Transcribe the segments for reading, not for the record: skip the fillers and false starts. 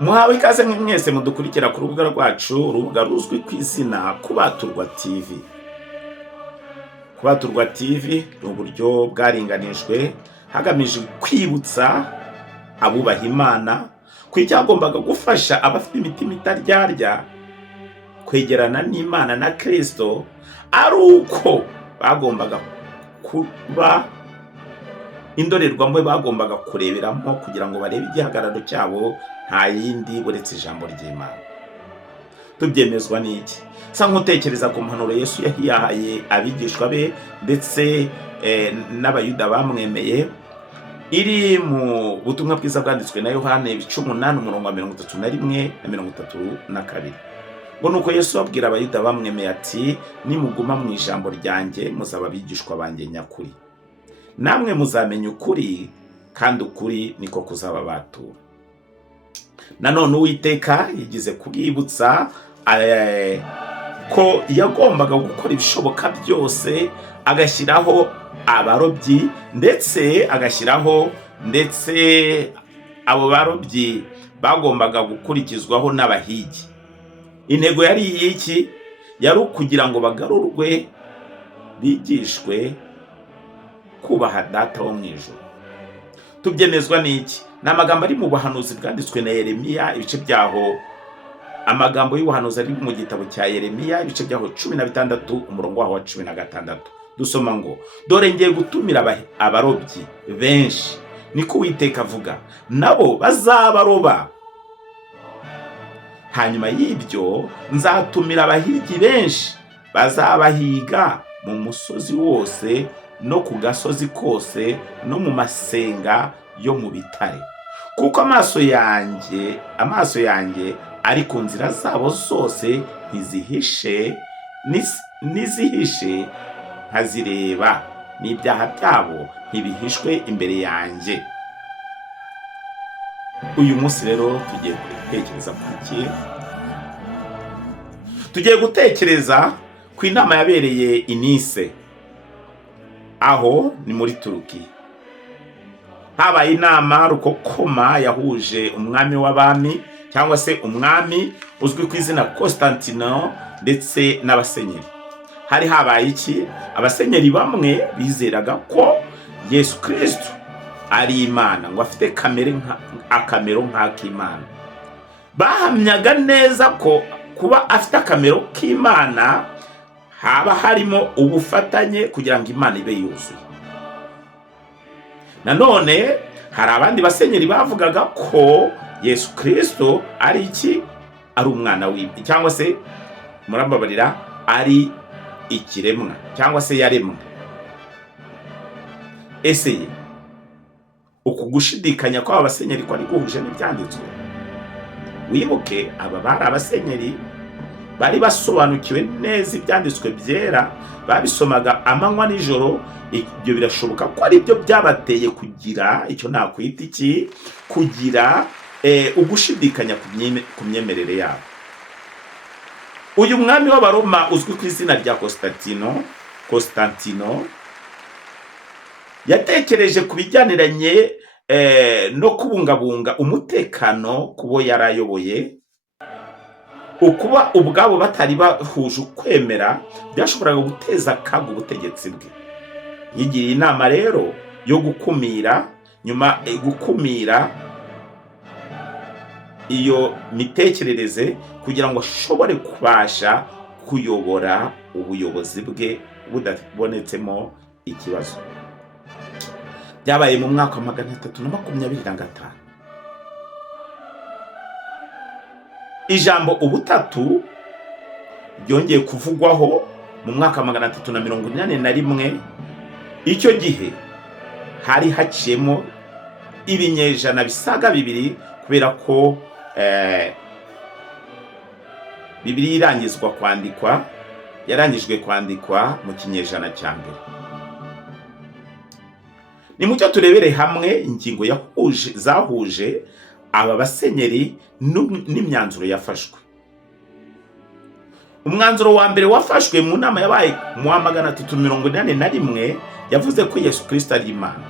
Muhawe ikaze mwese mudukurikira ku rubuga rwacu, urubuga ruzwi ku izina Kubaturwa TV. Kubaturwa TV ni uburyo bwaringanijwe hagamijwe kwibutsa abubaha Imana ko icyagombaga gufasha abafite imitima itaryarya kwegerana n'Imana na Kristo ari uko bagombaga kuba indorerwamo bagombaga kureberamo kugira ngo barebe igihagararo cyabo nta yindi buretse ijambo ry'Imana. Tubyemezwa n'iki? Sa nkutekereza ku mpanuro Yesu yahaye abigishwa be ndetse n'abayuda bamwemeye, iri mu butumwa bwiza bwanditswe na Yohana 8:31-32. Ngo nuko Yesu abwira abayuda bamwemeye ati, nimuguma mu ijambo ryanjye muzaba abigishwa banjye nyakuri, namwe muzamenya ukuri, kandi ukuri niko kuzababatura. Nanone Uwiteka yigize kubwibutsa ko yagombaga gukora ibishoboka byose, agashyiraho abarobyi ndetse abo barobyi bagombaga gukurikizwaho n'abahigi. Intego yari iki? Yari ukugira ngo bagarurwe, bigishwe kubaha Data wo mu ijuru. Tubyemezwa n'iki? N'amagambo ari mu buhanuzi bwanditswe na Yeremiya, ibice byaho amagambo y'ubuhanuzi ari mu gitabo cya Yeremiya, ibice byaho 16 umurongo wa 16. Dusoma ngo, dore ngiye gutumira abarobyi benshi, niko Uwiteka avuga, nabo bazabaroba. Hanyuma y'ibyo nzatumira abahigi benshi, bazabahiga mu musozi wose no ku gasozi kose no mu masenga yo mu bitare, kuko amaso yanjye ari ku nzira zabo zose, n'izihishe nkazireba, n'ibyaha byabo ntibihishwe imbere yanjye. Uyu munsi rero tugiye gutekereza ku iki? Tugiye gutekereza ku inama yabereye i Nice, aho ni muri Turukiya. Habaye inama rukokoma yahuje umwami w'abami cyangwa se umwami uzwi ku izina Constantino ndetse n'abasenyeri. Hari habaye iki? Abasenyeri bamwe bizeraga ko Yesu Kristo ari Imana, ngo afite akamero nk'ak'Imana. Bahamyaga neza ko kuba afite akamero k'Imana haba harimo ubufatanye kugira ngo Imana ibe yuzuye. Nanone hari abandi basenyeri bavugaga ko Yesu Kristo ari iki? Ari umwana w'Imana, cyangwa se murambabarira, ari ikiremwa cyangwa se yaremwe. Ese uku gushidikanya ko abasenyeri ko ari guhuje n'ibyanditswe? Wibuke aba bari abasenyeri bari basobanukiwe neza ibyanditswe byera, babisomaga amanywa n'ijoro. Ibyo birashoboka ko ari byo byabateye kugira icyo nakwita iki? Kugira ugushidikanya ku myemerere yabo. Uyu mwami w'Abaroma uzwi ku izina rya Constantino yatekereje ku bijyaniranye no kubungabunga umutekano kubo yarayoboye. Ukuba ubwabo batari bahuje ukwemera byashoboraga guteza akaga ubutegetsi bwe. Yigiriye inama rero yo gukumira iyo mitekerereze kugira ngo ashobore kubasha kuyobora ubuyobozi bwe budabonetsemo ikibazo. Byabaye mu mwaka wa 325. Ijambo ubutatu ryongeye kuvugwaho mu mwaka wa 381. Icyo gihe hari haciyemo ibinyejana bisaga 2 kubera ko Bibiliya yarangijwe kwandikwa mu kinyejana cya mbere. Ni mucyo turebere hamwe ingingo zahuje aba basenyeri n'imyanzuro yafashwe. Umwanzuro wa mbere wafashwe mu nama yabaye mu 381 yavuze ko Yesu Kristo ari Imana.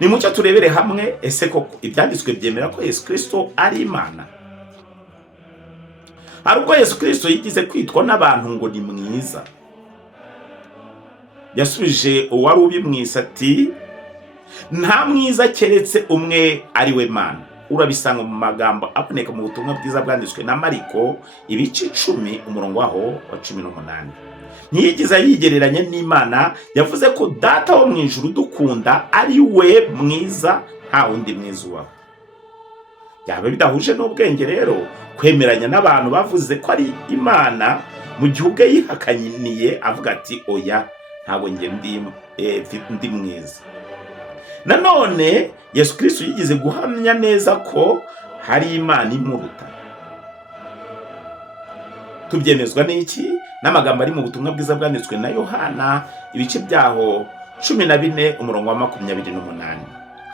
Nimucyo turebere hamwe, ese koko ibyanditswe byemera ko Yesu Kristo ari Imana? Hari ubwo Yesu Kristo yigize kwitwa n'abantu ngo ni mwiza. Yasubije uwari ubimwise ati, nta mwiza keretse umwe ari we Mana. Urabisanga mu magambo aboneka mu butumwa bwiza bwanditswe na Mariko ibice 10 umurongo waho wa 18. Ntiyigize yigereranya n'Imana, yavuze ko Data wo mu ijuru dukunda ari we mwiza, nta wundi mwiza ubaho. Byaba bidahuje n'ubwenge rero kwemeranya n'abantu bavuze ko ari Imana mu gihe ubwe yihakaniye avuga ati oya, ntabwo nge ndi mwiza. Nanone Yesu Kristo yigize guhamya neza ko hari Imana imuruta. Tubyemezwa n'iki? N'amagambo ari mu butumwa bwiza bwanditswe na Yohana ibice byaho 14 umurongo wa 28.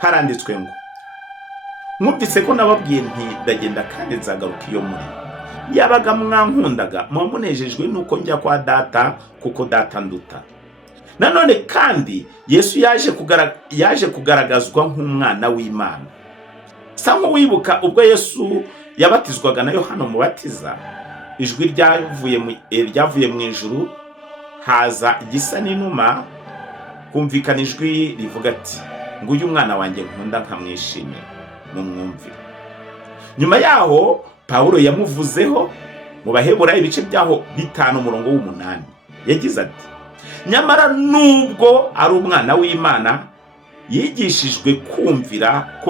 Haranditswe ngo, mwumvise ko nababwiye nti ndagenda kandi nzagaruka iyo muri. Yabaga mwankundaga mwamunejejwe nuko njya kwa Data, kuko Data nduta. Nanone kandi Yesu yaje kugaragazwa nk'umwana w'Imana. Sa nk'uwibuka ubwo Yesu yabatizwaga na Yohana Umubatiza, ijwi ryavuye mu ijuru, haza igisa n'inuma, kumvikana ijwi rivuga ati, nguyu umwana wanjye nkunda nkamwishimira, mumwumvire. Nyuma yaho Pawulo yamuvuzeho mu Baheburayo ibice byaho 5 umurongo w'8. Yagize ati, nyamara nubwo ari umwana w'Imana, yigishijwe kumvira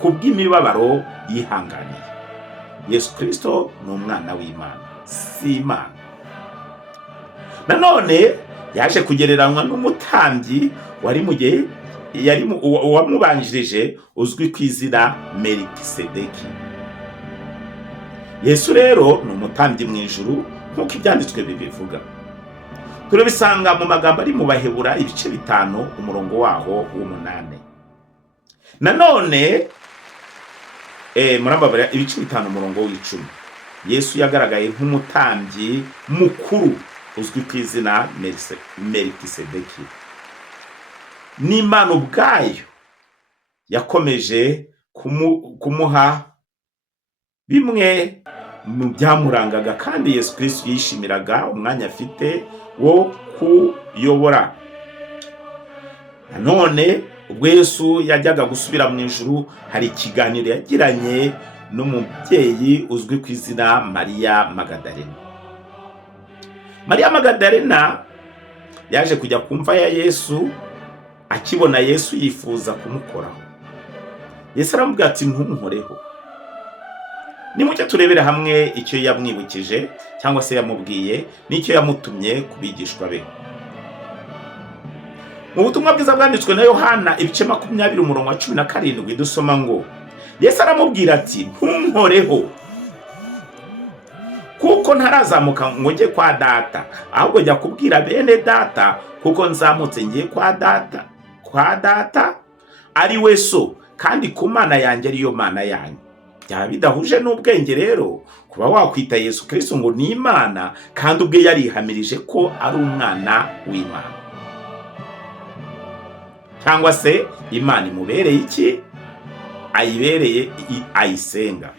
kubw'imibabaro yihanganiye. Yesu Kristo ni umwana w'Imana, si Imana. Nanone yaje kugereranywa n'umutambyi wari mu gihe wamubanjirije uzwi ku izina Melikisedeki. Yesu rero ni umutambyi mu ijuru nk'uko ibyanditswe bibivuga. Turabisanga mu magambo ari mu Baheburayo ibice 5 umurongo waho w'8. Nanone murambabara ibice 5 umurongo w'10. Yesu yagaragaye nk'umutambyi mukuru uzwi ku izina Melikisedeki. N'Imana ubwayo yakomeje kumuha bimwe mu byamurangaga, kandi Yesu Kristo yishimiraga umwanya afite wo kuyobora. Nanone ubwo Yesu yajyaga gusubira mu ijuru, hari ikiganiro yagiranye n'umubyeyi uzwi ku izina Mariya Magadalena. Mariya Magadalena yaje kujya kumva ya Yesu, akibona Yesu yifuza kumukoraho. Yesu aramubwira ati, ntunkoreho. Nimucyo turebere hamwe icyo yamwibukije cyangwa se yamubwiye n'icyo yamutumye kubigishwa be. Mu butumwa bwiza bwanditswe na Yohana ibice 20 umurongo wa 17 dusoma ngo, Yesu aramubwira ati, ntunkoreho, kuko ntarazamuka ngo njye kwa Data, ahubwo jya kubwira bene Data, kuko nzamutse ngiye kwa Data ari we So, kandi ku Mana yanjye ariyo Mana yanyu. Byaba bidahuje n'ubwenge rero kuba wakwita Yesu Kristo ngo ni Imana, kandi ubwe yarihamirije ko ari umwana w'Imana. Cyangwa se Imana imubereye iki? Ayibereye ayisenga.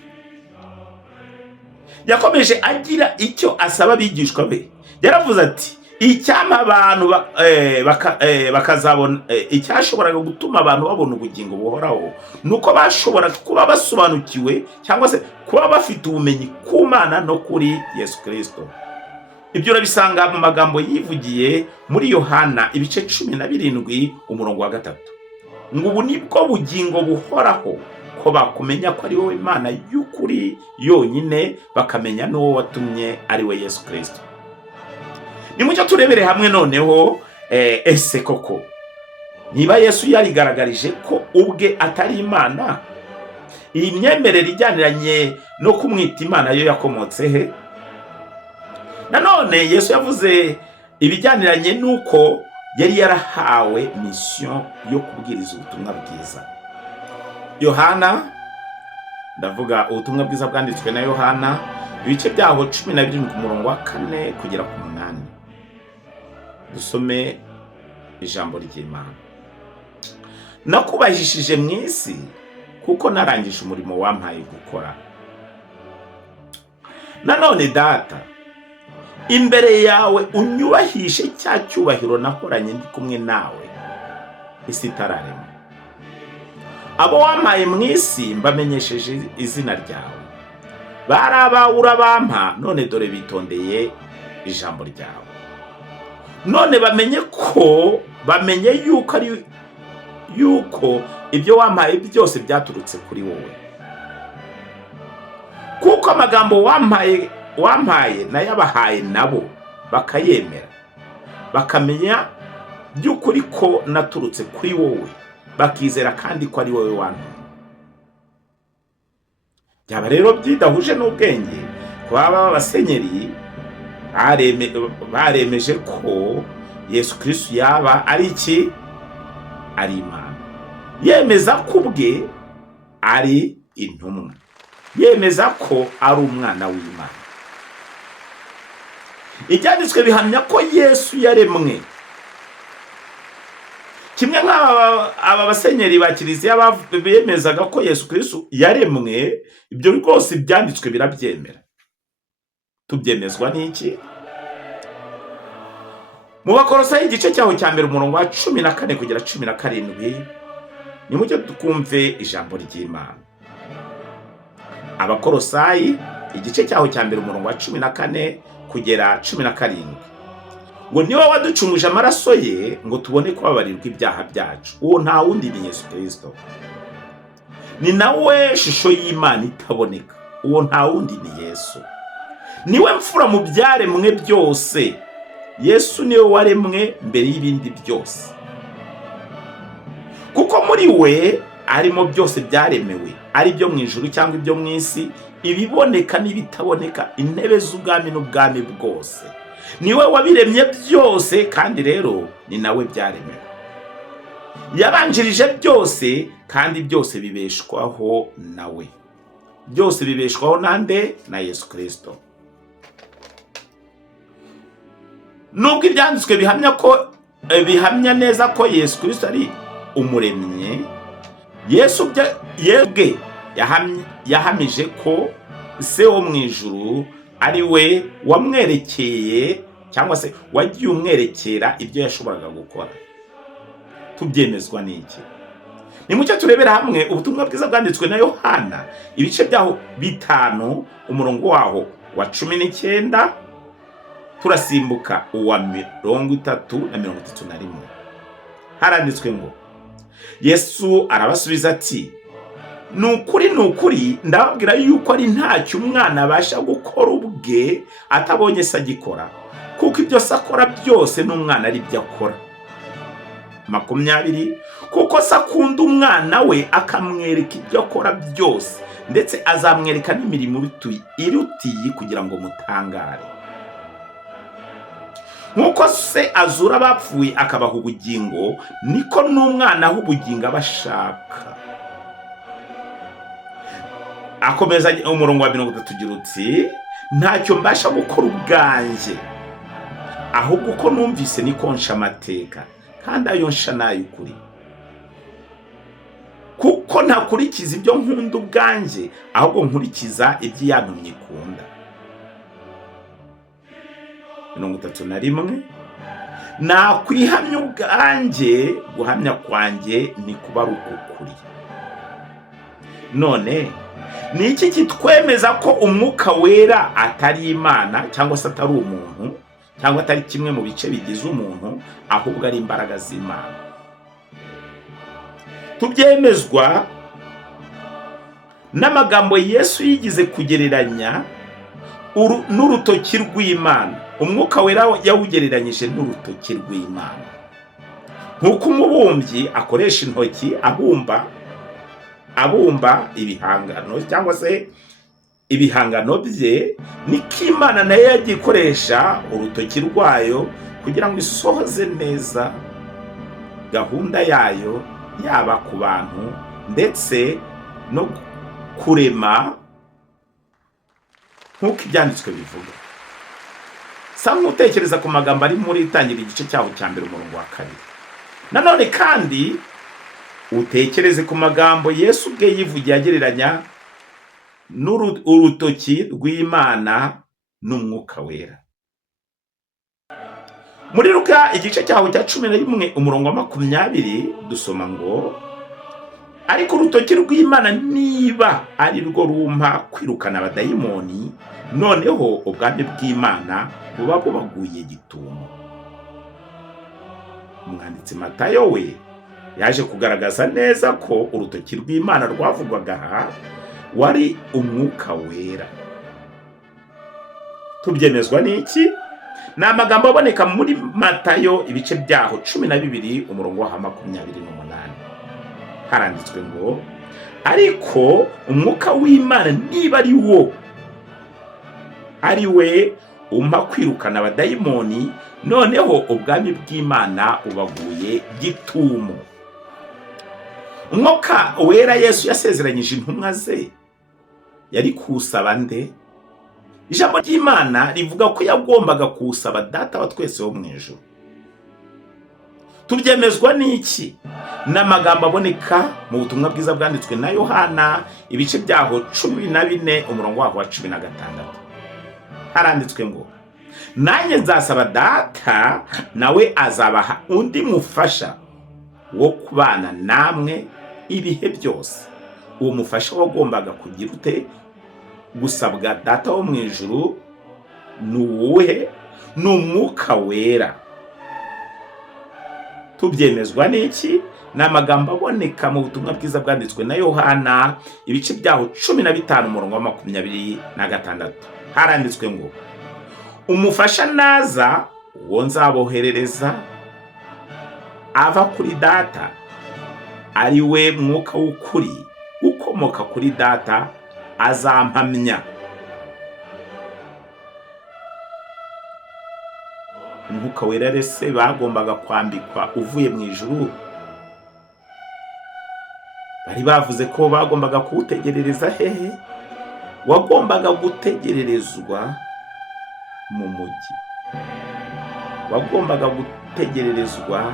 Yakomeje agira icyo asaba abigishwa be. Yaravuze ati, icyama abantu bakazabona, icyashoboraga gutuma abantu babona ubugingo buhoraho, nuko bashobora kuba basobanukiwe cyangwa se kuba bafite ubumenyi ku Mana no kuri Yesu Kristo. Ibyo urabisanga mu magambo yivugiye muri Yohana ibice 17 umurongo wa 3. Ngo ubu nibwo bugingo buhoraho, ko bakumenya ko ari wowe Imana y'ukuri yonyine, bakamenya n'uwo watumye ari we Yesu Kristo. Nimucyo turebere hamwe noneho ese koko niba Yesu yarigaragarije ko ubwe atari Imana, iyi myemerere ijyaniranye no kumwita Imana yo yakomotse he? Nanone Yesu yavuze ibijyaniranye nuko yari yarahawe mission yo kubwiriza ubutumwa bwiza. Yohana, ndavuga ubutumwa bwiza bwanditswe na Yohana ibice byaho 17 ku murongo wa 4 kugera ku 8. Dusome ijambo ry'Imana. nakubahishije mu isi kuko narangije umurimo wampaye gukora. Nanone Data, imbere yawe unyubahishe cya cyubahiro nahoranye ndi kumwe nawe isi itararema. Abo wampaye mu isi mbamenyesheje izina ryawe, bari abawe urabampa, none dore bitondeye ijambo ryawe. None bamenye yuko ibyo wampaye byose byaturutse kuri wowe, kuko amagambo wampaye nayabahaye nabo bakayemera, bakamenya by'ukuri ko naturutse kuri wowe, bakizera kandi ko ari wowe wantumye. Byaba rero byidahuje n'ubwenge kuba abasenyeri baremeje ko Yesu Kristo yaba ari iki? Ari Imana. Yemeza ko ubwe ari intumwa, yemeza ko ari umwana w'Imana. Ibyanditswe bihamya ko Yesu yaremwe. Kimwe nk'aba basenyeri ba Kiliziya bemezaga ko Yesu Kristo yaremwe, ibyo rwose ibyanditswe birabyemera. Tubyemezwa n'iki? Mu Bakolosayi igice cyaho cya mbere umurongo wa 14 kugera 17, nimucyo tukumve ijambo ry'Imana. Abakolosayi igice cyaho cya mbere umurongo wa 14 kugera 17, ngo niwe waducunguje amaraso ye ngo tubone kubabarirwa ibyaha byacu. Uwo nta wundi ni Yesu Kristo, ni nawe shusho y'Imana itaboneka. Uwo nta wundi ni Yesu, niwe mfura mu byaremwe byose. Yesu niwe waremwe mbere y'ibindi byose, kuko muri we arimo byose byaremewe, ari byo mu ijuru cyangwa ibyo mu isi, ibiboneka n'ibitaboneka, intebe z'ubwami n'ubwami bwose. Niwe wabiremye byose, kandi rero ni nawe byaremewe. Yabanjirije byose, kandi byose bibeshwaho nawe. Byose bibeshwaho nande? Na Yesu Kristo. Nubwo ibyanditswe bihamya neza ko Yesu Kristo ari umuremye, Yesu bwe yahamije ko se wo mu ijuru ari we wamwerekeye, cyangwa se wagiye umwerekera ibyo yashoboraga gukora. Tubyemezwa n'iki? Nimucyo turebera hamwe ubutumwa bwiza bwanditswe na Yohana ibice byaho 5 umurongo waho wa 19, turasimbuka uwa 30-31. Haranditswe ngo, Yesu arabasubiza ati, nukuri ndababwira yuko ari ntacyo umwana abasha gukora ubwe atabonye se agikora, kuko ibyo se akora byose n'umwana ari byo akora. 20, kuko se akunda umwana we akamwereka ibyo akora byose, ndetse azamwereka n'imirimo irutiye kugira ngo mutangare. Nkuko se azura abapfuye akabaha ubugingo, niko n'umwana aho ubugingo abashaka. Akomeza umurongo wa 30 ugira uti, ntacyo mbasha gukora ubwanjye, ahubwo uko numvise niko nsha amateka, kandi ayo nsha n'ay'ukuri. Kuko ntakurikiza ibyo nkunda ubwanjye, ahubwo nkurikiza ibyo yantumye ikunda. 31, nakwihamya ubwanjye, guhamya kwanjye ni kuba ari ukuri. None ni iki kitwemeza ko umwuka wera atari Imana, cyangwa se atari umuntu, cyangwa atari kimwe mu bice bigize umuntu, ahubwo ari imbaraga z'Imana? Tubyemezwa n'amagambo Yesu yigize kugereranya n'urutoki rw'Imana. Umwuka wera yawugereranyije n'urutoki rw'Imana. Nk'uko umubumbyi akoresha intoki abumba ibihangano, cyangwa se ibihangano bye, niko Imana nayo yagiye ikoresha urutoki rwayo kugira ngo isohoze neza gahunda yayo, yaba ku bantu ndetse no kurema, nk'uko ibyanditswe bivuga. Samwe utekereza ku magambo ari muri Itangira igice cyaho cya mbere umurongo wa 2. Nanone kandi utekereze ku magambo Yesu ubwe yivugiye agereranya urutoki rw'Imana n'umwuka wera. Muri Luka igice cyaho cya 11 umurongo wa 20 dusoma ngo, ariko urutoki rw'Imana niba ari rwo rumpa kwirukana abadayimoni, noneho ubwami bw'Imana buba bubaguye gitumo. Umwanditsi Matayo we yaje kugaragaza neza ko urutoki rw'Imana rwavugwaga aha wari umwuka wera. Tubyemezwa n'iki? Ni amagambo aboneka muri Matayo ibice byaho 12 umurongo wa 28. Haranditswe ngo, ariko umwuka w'Imana niba ari we umpa kwirukana abadayimoni, noneho ubwami bw'Imana ubaguye gitumo. Umwuka wera Yesu yasezeranyije intumwa ze yari kusaba nde? Ijambo ry'Imana rivuga ko yagombaga kusaba Data wa twese wo mu ijuru. Tubyemezwa n'iki? N'amagambo aboneka mu butumwa bwiza bwanditswe na Yohana ibice byaho 14 umurongo wa 16. Haranditswe ngo, nanjye nzasaba Data, nawe azabaha undi mufasha wo kubana namwe ibihe byose. Uwo mufasha wagombaga kugira ute? Gusabwa Data wo mu ijuru nuwuhe? N'umwuka wera. Tubyemezwa n'iki? N'amagambo aboneka mu butumwa bwiza bwanditswe na Yohana ibice byaho 15 umurongo wa 26. Haranditswe ngo, umufasha naza, uwo nzaboherereza ava kuri Data, ari we mwuka w'ukuri ukomoka kuri Data, azampamya. Umwuka wera rese bagombaga kwambikwa uvuye mu ijuru. Bari bavuze ko bagombaga kuwutegerereza hehe? Wagombaga gutegererezwa mu mujyi. Wagombaga gutegererezwa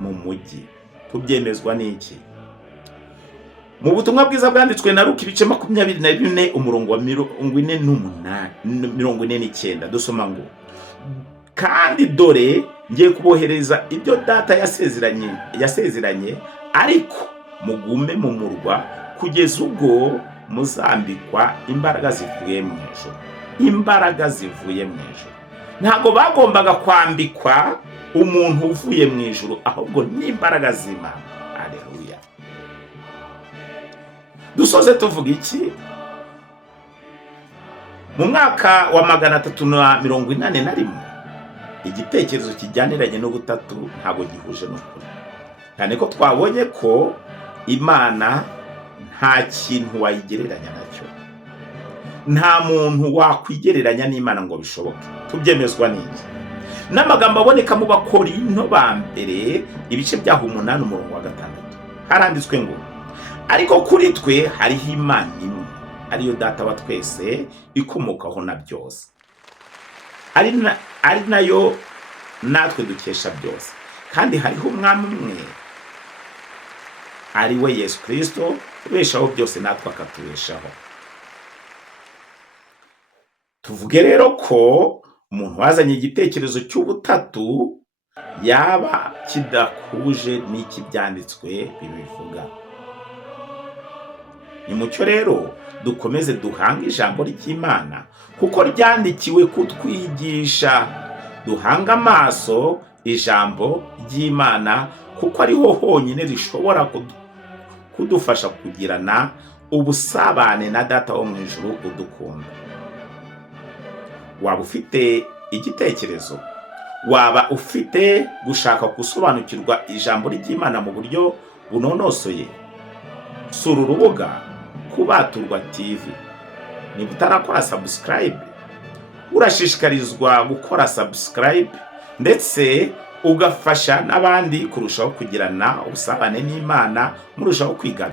mu mujyi. Tubyemezwa n'iki? Mu butumwa bwiza bwanditswe na Luka ibice 24 umurongo wa 49 dusoma ngo, kandi dore ngiye kubohereza ibyo Data yasezeranye, ariko mugume mu murwa kugeza ubwo muzambikwa imbaraga zivuye mu ijuru. Imbaraga zivuye mu ijuru. Ntago bagombaga kwambikwa umuntu uvuye mu ijuru, ahubwo n'imbaraga z'Imana. Haleluya. Dusoze tuvuga iki? Mu mwaka wa 341 igitekerezo kijyaniranye n'ubutatu ntago gihuje n'ukuri. Cyane ko twabonye ko Imana nta kintu wayigereranya nacyo. Nta muntu wakwigereranya n'Imana ngo bishoboke. Tubyemezwa n'iki? N'amagambo aboneka mu Bakorinto ba mbere ibice byaho 8 umurongo wa 6. Haranditswe ngo, ariko kuri twe hariho Imana imwe, ariyo Data wa twese, ikomokaho na byose, ari nayo natwe dukesha byose. Kandi hariho umwami umwe, ari we Yesu Kristo, ubeshaho byose natwe akatubeshaho. Tuvuge rero ko umuntu wazanye igitekerezo cy'ubutatu yaba kidakuje n'iki byanditswe bibivuga. Ni mucyo rero dukomeze duhanga ijambo ry'Imana, kuko ryandikiwe kutwigisha. Duhanga amaso ijambo ry'Imana, kuko ariho honyine rishobora kudufasha kugirana ubusabane na Data wo mu ijuru udukunda. Waba ufite igitekerezo, waba ufite gushaka gusobanukirwa ijambo ry'Imana mu buryo bunonosoye, sura urubuga Kubaturwa TV. Niba utarakora subscribe, urashishikarizwa gukora subscribe, ndetse ugafasha n'abandi kurushaho kugirana ubusabane n'Imana, murushaho kwiga.